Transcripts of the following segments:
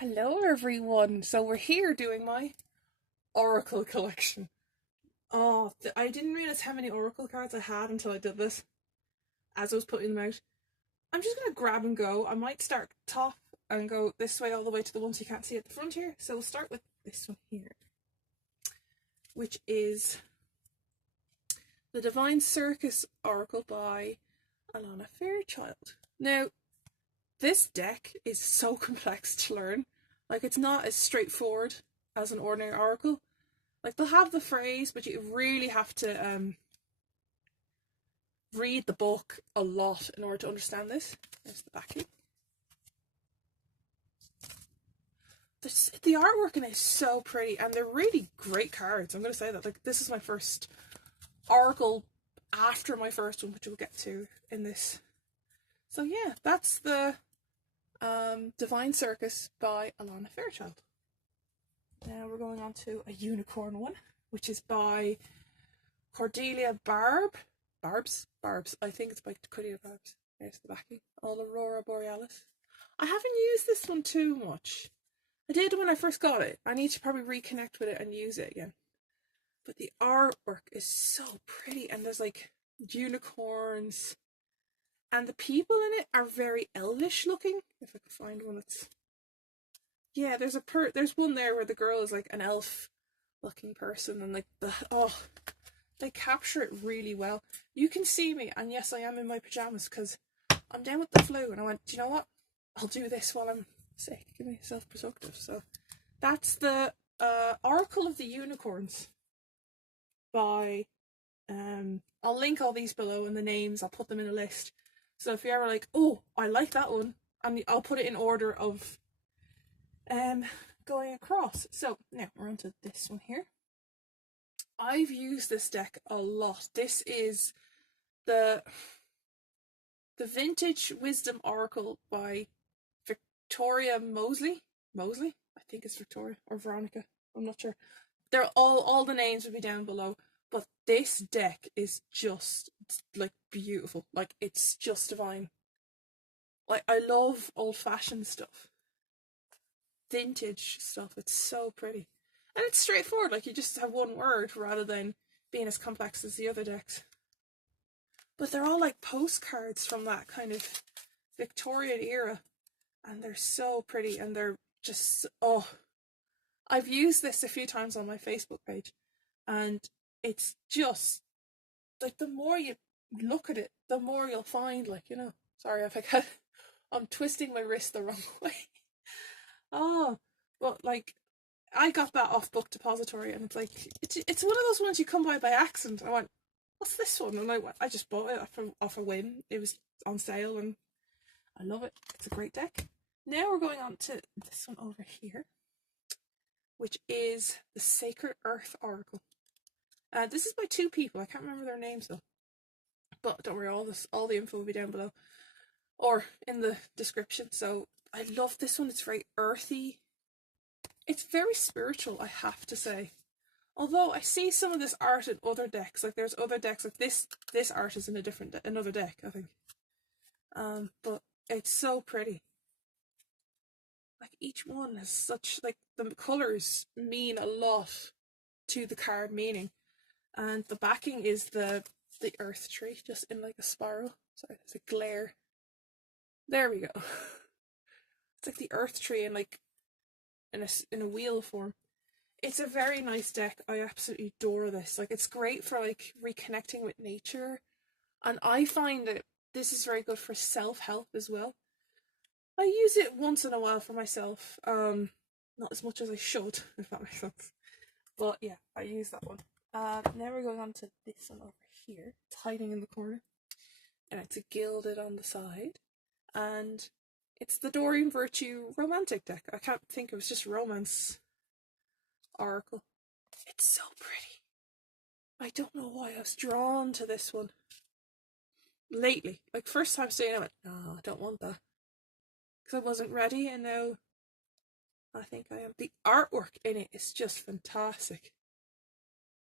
Hello everyone, so we're here doing my Oracle collection. Oh, I didn't realise how many Oracle cards I had until I did this, as I was putting them out. I'm just going to grab and go. I might start top and go this way all the way to the ones you can't see at the front here. So we'll start with this one here, which is the Divine Circus Oracle by Alana Fairchild. Now, this deck is so complex to learn. Like, it's not as straightforward as an ordinary oracle. Like, they'll have the phrase, but you really have to read the book a lot in order to understand this. There's the backing. The artwork in it is so pretty, and they're really great cards. I'm going to say that. Like, this is my first oracle after my first one, which we'll get to in this. So yeah, that's the Divine Circus by Alana Fairchild. Now we're going on to a unicorn one, which is by Cordelia Barbbs. I think it's by Cordelia Barbbs. There's the backing. All Aurora Borealis. I haven't used this one too much. I did when I first got it. I need to probably reconnect with it and use it again. But the artwork is so pretty, and there's like unicorns. And the people in it are very elvish looking. If I can find one that's... Yeah, there's one there where the girl is like an elf looking person, and like they capture it really well. You can see me, and yes, I am in my pajamas because I'm down with the flu, and I went, do you know what? I'll do this while I'm sick. Give me self-productive. So that's the Oracle of the Unicorns by I'll link all these below and the names. I'll put them in a list. So if you're ever like, oh, I like that one, and I'll put it in order of going across. So now we're on to this one here. I've used this deck a lot. This is the Vintage Wisdom Oracle by Victoria Moseley. I think it's Victoria or Veronica. I'm not sure. They're all the names will be down below. But this deck is just like beautiful. Like, it's just divine. Like, I love old-fashioned stuff. Vintage stuff. It's so pretty. And it's straightforward. Like, you just have one word rather than being as complex as the other decks. But they're all like postcards from that kind of Victorian era. And they're so pretty. And they're just... Oh. I've used this a few times on my Facebook page. And it's just... Like, the more you look at it, the more you'll find, like, you know... Sorry if I'm twisting my wrist the wrong way. Oh, but like, I got that off Book Depository, and it's like, it's one of those ones you come by accident. I went, what's this one? And I just bought it off a whim. It was on sale, and I love it. It's a great deck. Now we're going on to this one over here, which is the Sacred Earth Oracle. This is by two people. I can't remember their names though. But don't worry, all the info will be down below or in the description. So I love this one. It's very earthy. It's very spiritual, I have to say. Although I see some of this art in other decks. Like, there's other decks, like this art is in another deck, I think. But it's so pretty. Like, each one has such, like, the colours mean a lot to the card meaning. And the backing is the earth tree, just in like a spiral. Sorry, there's a glare. There we go. It's like the earth tree in like in a wheel form. It's a very nice deck. I absolutely adore this. Like, it's great for like reconnecting with nature, and I find that this is very good for self-help as well. I use it once in a while for myself. Not as much as I should, if that makes sense. But yeah, I use that one. Now we're going on to this one over here. It's hiding in the corner, and it's a gilded on the side, and it's the Doreen Virtue romantic deck. I can't think, it was just romance oracle. It's so pretty. I don't know why I was drawn to this one lately. Like, first time seeing it, I went, no, I don't want that, because I wasn't ready, and now I think I am. The artwork in it is just fantastic.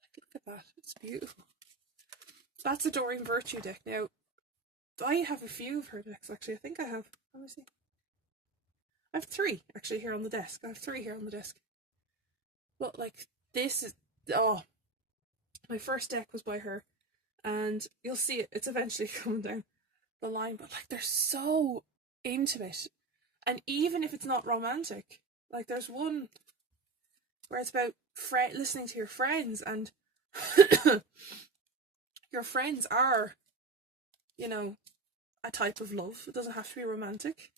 Like, look at that. It's beautiful. That's a Doreen Virtue deck. Now, I have a few of her decks, actually. I think I have. Let me see. I have 3 actually here on the desk. I have 3 here on the desk. But like, this is, oh, my first deck was by her, and you'll see it, it's eventually coming down the line, but like, they're so intimate. And even if it's not romantic, like there's one where it's about listening to your friends, and your friends are, you know, a type of love. It doesn't have to be romantic.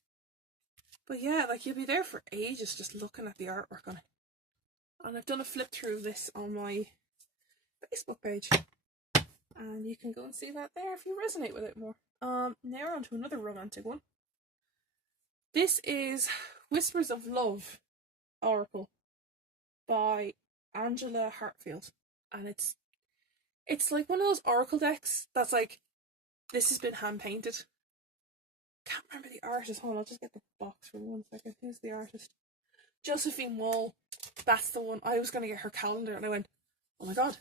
But yeah, like, you'll be there for ages just looking at the artwork on it. And I've done a flip through of this on my Facebook page, and you can go and see that there if you resonate with it more. Now on to another romantic one. This is Whispers of Love Oracle by Angela Hartfield, and it's like one of those oracle decks that's like, this has been hand painted. Can't remember the artist. Hold on, I'll just get the box for 1 second. Who's the artist? Josephine Wall. That's the one. I was going to get her calendar, and I went, oh my god,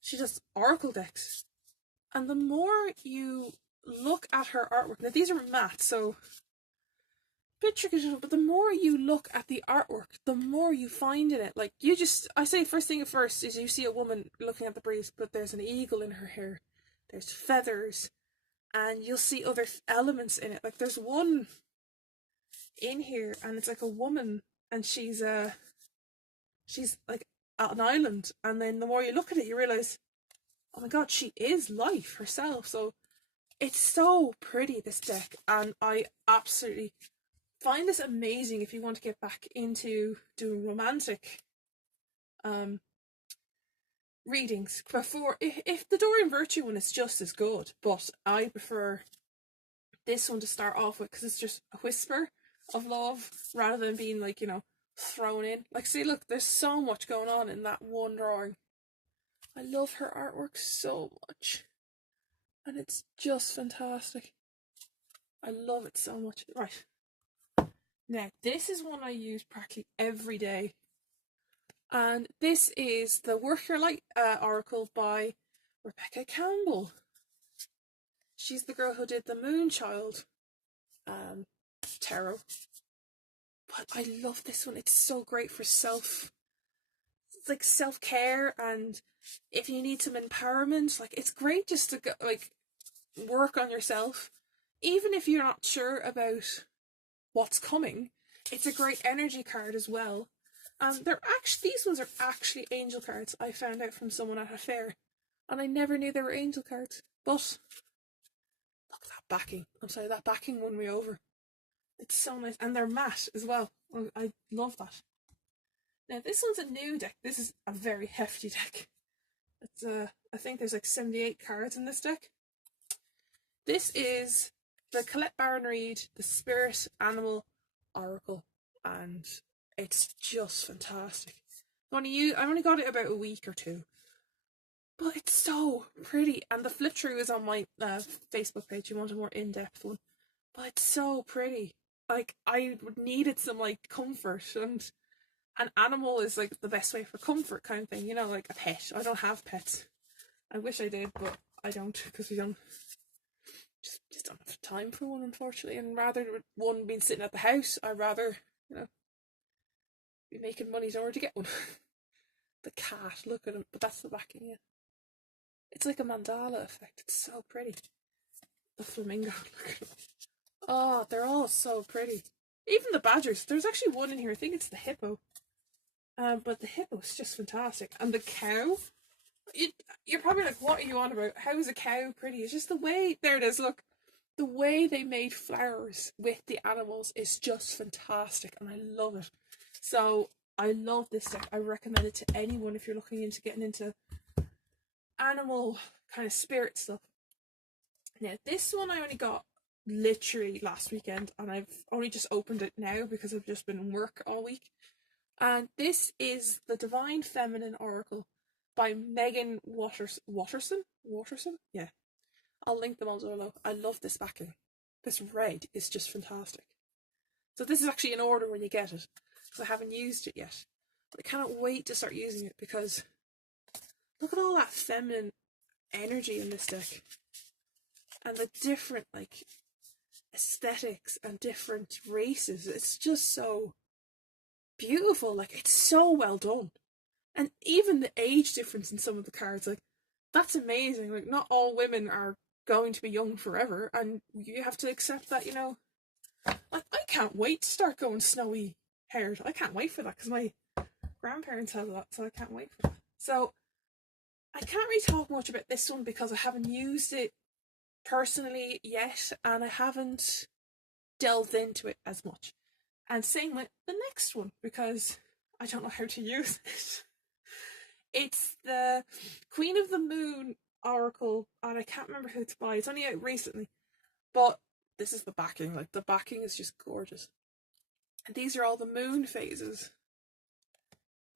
she does oracle decks. And the more you look at her artwork, now these are matte, so a bit tricky, but the more you look at the artwork, the more you find in it. Like, I say first thing at first is you see a woman looking at the breeze, but there's an eagle in her hair, there's feathers, and you'll see other elements in it. Like, there's one in here, and it's like a woman, and she's like at an island, and then the more you look at it, you realise, oh my god, she is life herself. So it's so pretty, this deck, and I absolutely find this amazing if you want to get back into doing romantic readings. Before, if the Doreen Virtue one is just as good, but I prefer this one to start off with, because it's just a whisper of love rather than being like, you know, thrown in. Like, see, look, there's so much going on in that one drawing. I love her artwork so much, and it's just fantastic. I love it so much. Right, now this is one I use practically every day, and this is the Work Your Light Oracle by Rebecca Campbell. She's the girl who did the Moonchild tarot. But I love this one. It's so great for self-care, and if you need some empowerment, like, it's great just to go, like, work on yourself. Even if you're not sure about what's coming, it's a great energy card as well. These ones are actually angel cards. I found out from someone at a fair, and I never knew they were angel cards. But look at that backing. I'm sorry, that backing won me over. It's so nice, and they're matte as well. I love that. Now this one's a new deck. This is a very hefty deck. It's I think there's like 78 cards in this deck. This is the Collette Barron Reid, the Spirit Animal Oracle, and it's just fantastic. I've only got it about a week or two, but it's so pretty. And the flip through is on my Facebook page. You want a more in-depth one, but it's so pretty. Like, I needed some like comfort, and an animal is like the best way for comfort, kind of thing, you know, like a pet. I don't have pets. I wish I did, but I don't, because we don't just don't have time for one, unfortunately. And rather than one being sitting at the house, I'd rather, you know, be making money in order to get one. The cat, look at him, but that's the backing, yeah. It's like a mandala effect. It's so pretty. The flamingo, look at him. Oh, they're all so pretty. Even the badgers. There's actually one in here. I think it's the hippo. But the hippo is just fantastic. And the cow. You're probably like, what are you on about? How is a cow pretty? It's just the way. There it is. Look, the way they made flowers with the animals is just fantastic, and I love it. So I love this deck. I recommend it to anyone if you're looking into getting into animal kind of spirit stuff. Now this one I only got literally last weekend, and I've only just opened it now because I've just been in work all week. And this is the Divine Feminine Oracle by Megan Watterson? Yeah. I'll link them all below. I love this backing. This red is just fantastic. So this is actually in order when you get it, because I haven't used it yet. But I cannot wait to start using it, because look at all that feminine energy in this deck. And the different, like, aesthetics and different races. It's just so beautiful. Like, it's so well done. And even the age difference in some of the cards, like, that's amazing. Like, not all women are going to be young forever, and you have to accept that, you know. Like, I can't wait to start going snowy haired. I can't wait for that, because my grandparents have that, so I can't wait for that. So I can't really talk much about this one because I haven't used it personally yet, and I haven't delved into it as much. And same with the next one, because I don't know how to use it. It's the Queen of the Moon Oracle, and I can't remember who it's by. It's only out recently. But this is the backing. Like, the backing is just gorgeous. And these are all the moon phases.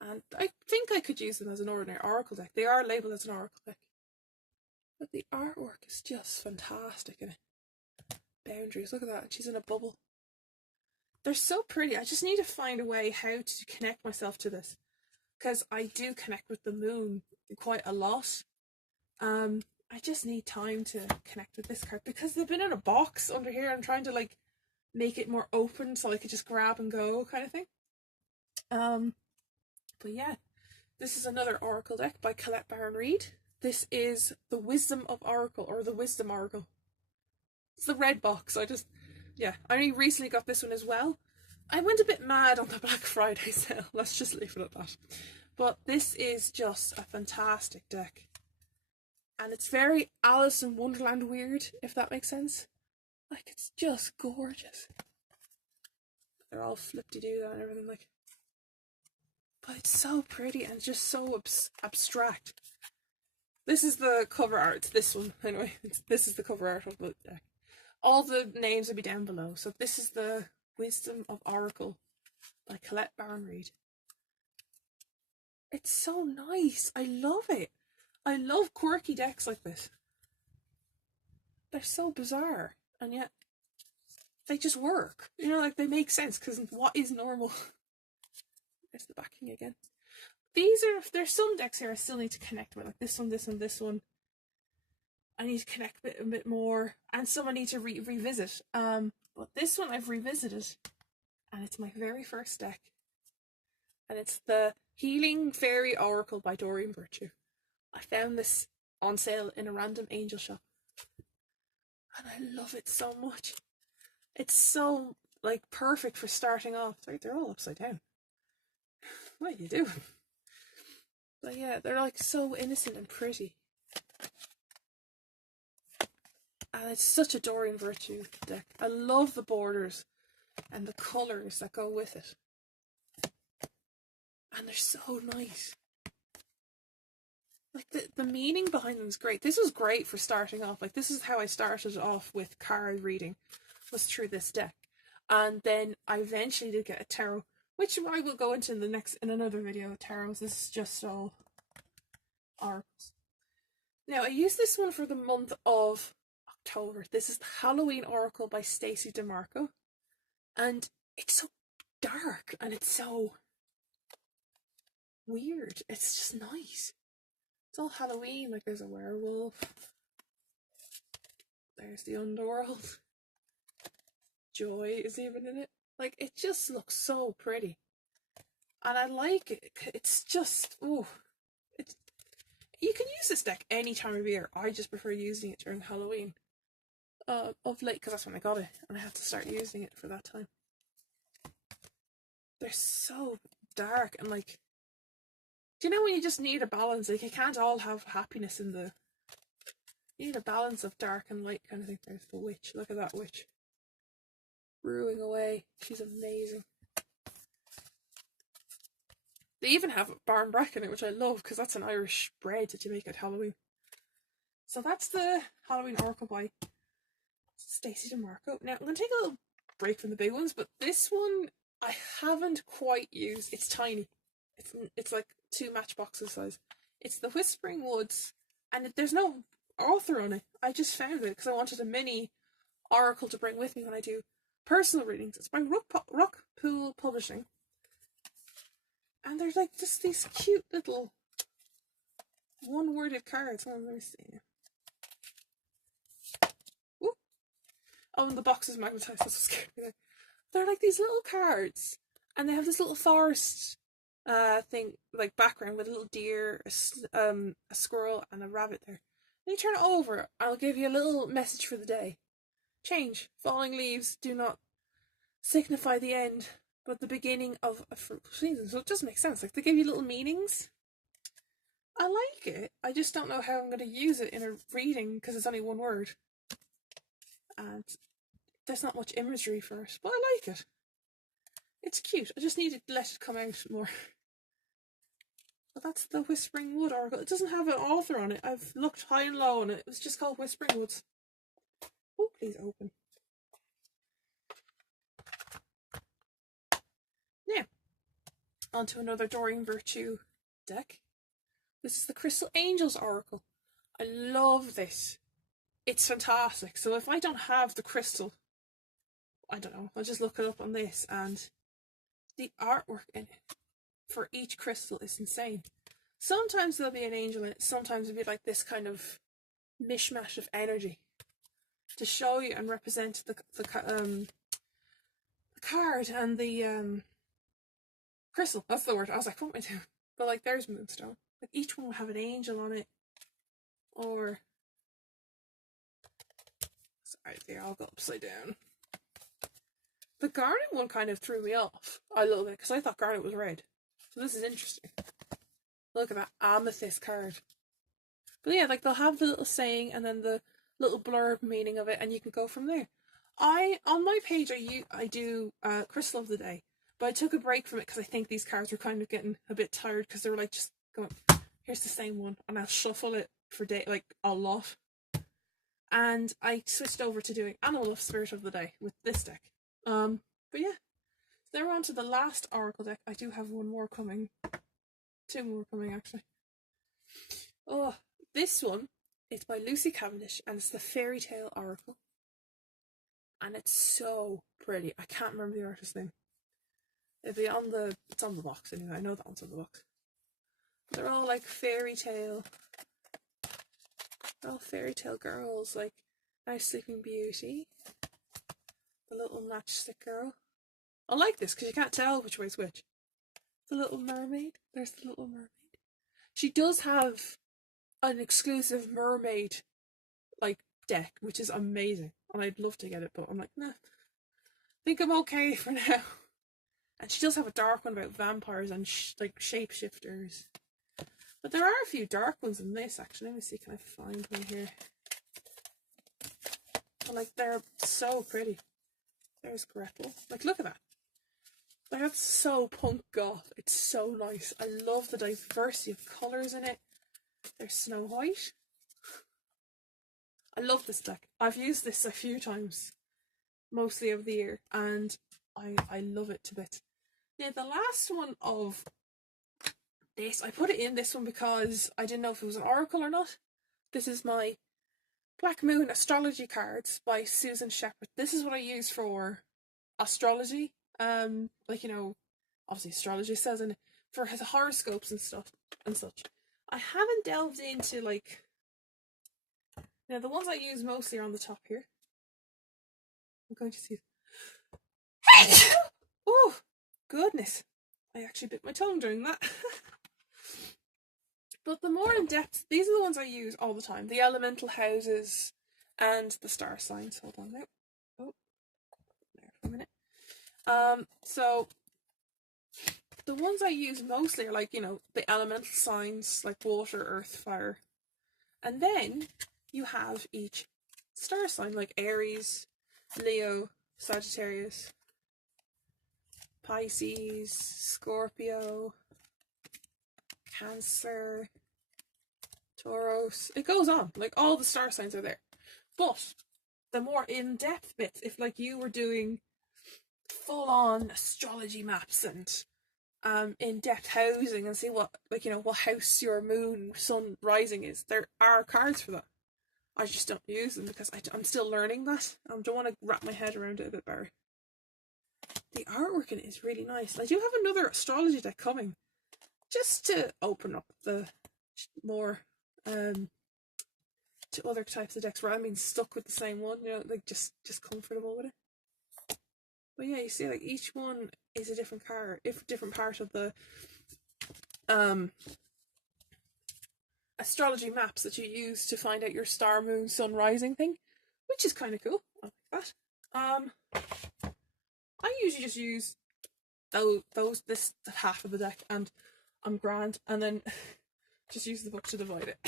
And I think I could use them as an ordinary oracle deck. They are labelled as an oracle deck. But the artwork is just fantastic in it. Boundaries, look at that. She's in a bubble. They're so pretty. I just need to find a way how to connect myself to this. Because I do connect with the moon quite a lot. I just need time to connect with this card because they've been in a box under here. I'm trying to like make it more open so I could just grab and go kind of thing. But yeah, this is another oracle deck by Collette, Barron, Reid. This is the Wisdom of Oracle, or the Wisdom Oracle. It's the red box. I only recently got this one as well. I went a bit mad on the Black Friday sale. Let's just leave it at that. But this is just a fantastic deck. And it's very Alice in Wonderland weird, if that makes sense. Like, it's just gorgeous. They're all flip-de-doo and everything, like. But it's so pretty and just so abstract. This is the cover art. It's this one, anyway. This is the cover art of the deck. All the names will be down below. So this is the Wisdom of Oracle by Collette, Barron, Reid. It's so nice. I love it. I love quirky decks like this. They're so bizarre, and yet they just work. You know, like, they make sense, because what is normal? There's the backing again. There's some decks here I still need to connect with, like this one, this one, this one. I need to connect with a bit more, and some I need to revisit. But this one I've revisited, and it's my very first deck. And it's the Healing Fairy Oracle by Doreen Virtue. I found this on sale in a random angel shop. And I love it so much. It's so, like, perfect for starting off. Sorry, they're all upside down. What are you doing? But yeah, they're like so innocent and pretty. And it's such a Doreen Virtue deck. I love the borders and the colours that go with it. And they're so nice. Like, the meaning behind them is great. This was great for starting off. Like, this is how I started off with card reading, was through this deck. And then I eventually did get a tarot, which I will go into in another video of tarots. This is just all oracles. Now, I used this one for the month of October. This is the Halloween Oracle by Stacey DeMarco. And it's so dark and it's so weird. It's just nice. It's all Halloween, like there's a werewolf. There's the underworld. Joy is even in it. Like, it just looks so pretty. And I like it. It's just, you can use this deck any time of year. I just prefer using it during Halloween. Of late, because that's when I got it. And I had to start using it for that time. They're so dark and like, do you know when you just need a balance? Like, you can't all have happiness in the... You need a balance of dark and light kind of thing. There's the witch. Look at that witch. Brewing away. She's amazing. They even have barn bracken in it, which I love, because that's an Irish bread that you make at Halloween. So that's the Halloween Oracle by Stacey DeMarco. Now, I'm going to take a little break from the big ones, but this one I haven't quite used. It's tiny. It's like 2 matchboxes size. It's the Whispering Woods, and there's no author on it. I just found it because I wanted a mini oracle to bring with me when I do personal readings. It's by Rockpool Publishing. And there's like just these cute little one-worded cards. Oh, let me see. Ooh. Oh, and the box is magnetised, that's what scared me there. They're like these little cards, and they have this little forest thing, like background with a little deer, a squirrel, and a rabbit there. And you turn it over, I'll give you a little message for the day. Change. Falling leaves do not signify the end, but the beginning of a fruitful season. So it does make sense. Like, they give you little meanings. I like it. I just don't know how I'm going to use it in a reading because it's only one word. And there's not much imagery for it, but I like it. It's cute. I just need to let it come out more. But that's the Whispering Wood oracle. It doesn't have an author on it. I've looked high and low on it. It was just called Whispering Woods. Oh, please open. Now, on to another Doreen Virtue deck. This is the Crystal Angels oracle. I love this. It's fantastic. So if I don't have the crystal, I don't know, I'll just look it up on this, and the artwork in it for each crystal is insane. Sometimes there'll be an angel in it, sometimes it'll be like this kind of mishmash of energy to show you and represent the card and the crystal. That's the word. I was like, what am I doing? But like, there's Moonstone. Like, each one will have an angel on it, or sorry, they all go upside down. The garnet one kind of threw me off a little bit because I thought garnet was red. So this is interesting. Look at that amethyst card. But yeah, like, they'll have the little saying and then the little blurb meaning of it, and you can go from there. On my page I do Crystal of the Day, but I took a break from it because I think these cards were kind of getting a bit tired because they were like just going, here's the same one, and I'll shuffle it for like a lot. And I switched over to doing Animal of Spirit of the Day with this deck. But yeah, so now we're on to the last oracle deck. I do have one more coming. Two more coming, actually. Oh, this one, it's by Lucy Cavendish, and it's the Fairytale oracle. And it's so pretty. I can't remember the artist's name. It'll be on the, it's on the box anyway. I know that one's on the box. They're all like fairytale. They're all fairytale girls, like Nice Sleeping Beauty. The Little Matchstick Girl. I like this because you can't tell which way's which. The Little Mermaid. There's the Little Mermaid. She does have an exclusive mermaid like deck, which is amazing, and I'd love to get it, but I'm like, nah, I think I'm okay for now. And she does have a dark one about vampires and like shapeshifters, but there are a few dark ones in this actually. Let me see, can I find one here? But like, they're so pretty. There's Gretel. Like, look at that. Like, that's so punk goth. It's so nice. I love the diversity of colours in it. There's Snow White. I love this deck. I've used this a few times, mostly of the year, and I love it to bits. Now, the last one of this, I put it in this one because I didn't know if it was an oracle or not. This is my Black Moon Astrology cards by Susan Shepherd. This is what I use for astrology. Like, you know, obviously astrology says in it, for his horoscopes and stuff and such. I haven't delved into, like, now the ones I use mostly are on the top here. I'm going to see. Oh, goodness. I actually bit my tongue doing that. But the more in depth, these are the ones I use all the time. The elemental houses and the star signs. Hold on now. Oh, there for a minute. So the ones I use mostly are, like, you know, the elemental signs like water, earth, fire. And then you have each star sign like Aries, Leo, Sagittarius, Pisces, Scorpio, Cancer, Taurus. It goes on. Like, all the star signs are there. But the more in-depth bits, if like you were doing full-on astrology maps and in-depth housing and see what, like, you know, what house your moon, sun, rising is, there are cards for that. I just don't use them because I'm still learning that. I don't want to wrap my head around it a bit better. The artwork in it is really nice. I do have another astrology deck coming, just to open up the more, to to other types of decks rather than being stuck with the same one, you know, like just comfortable with it. But yeah, you see, like, each one is a different card, different part of the astrology maps that you use to find out your star, moon, sun, rising thing, which is kind of cool. I like that. I usually just use this half of the deck, and I'm grand, and then just use the book to divide it.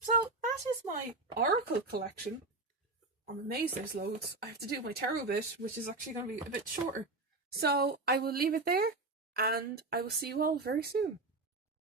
So that is my oracle collection. I'm amazed there's loads. I have to do my tarot bit, which is actually going to be a bit shorter. So I will leave it there, and I will see you all very soon.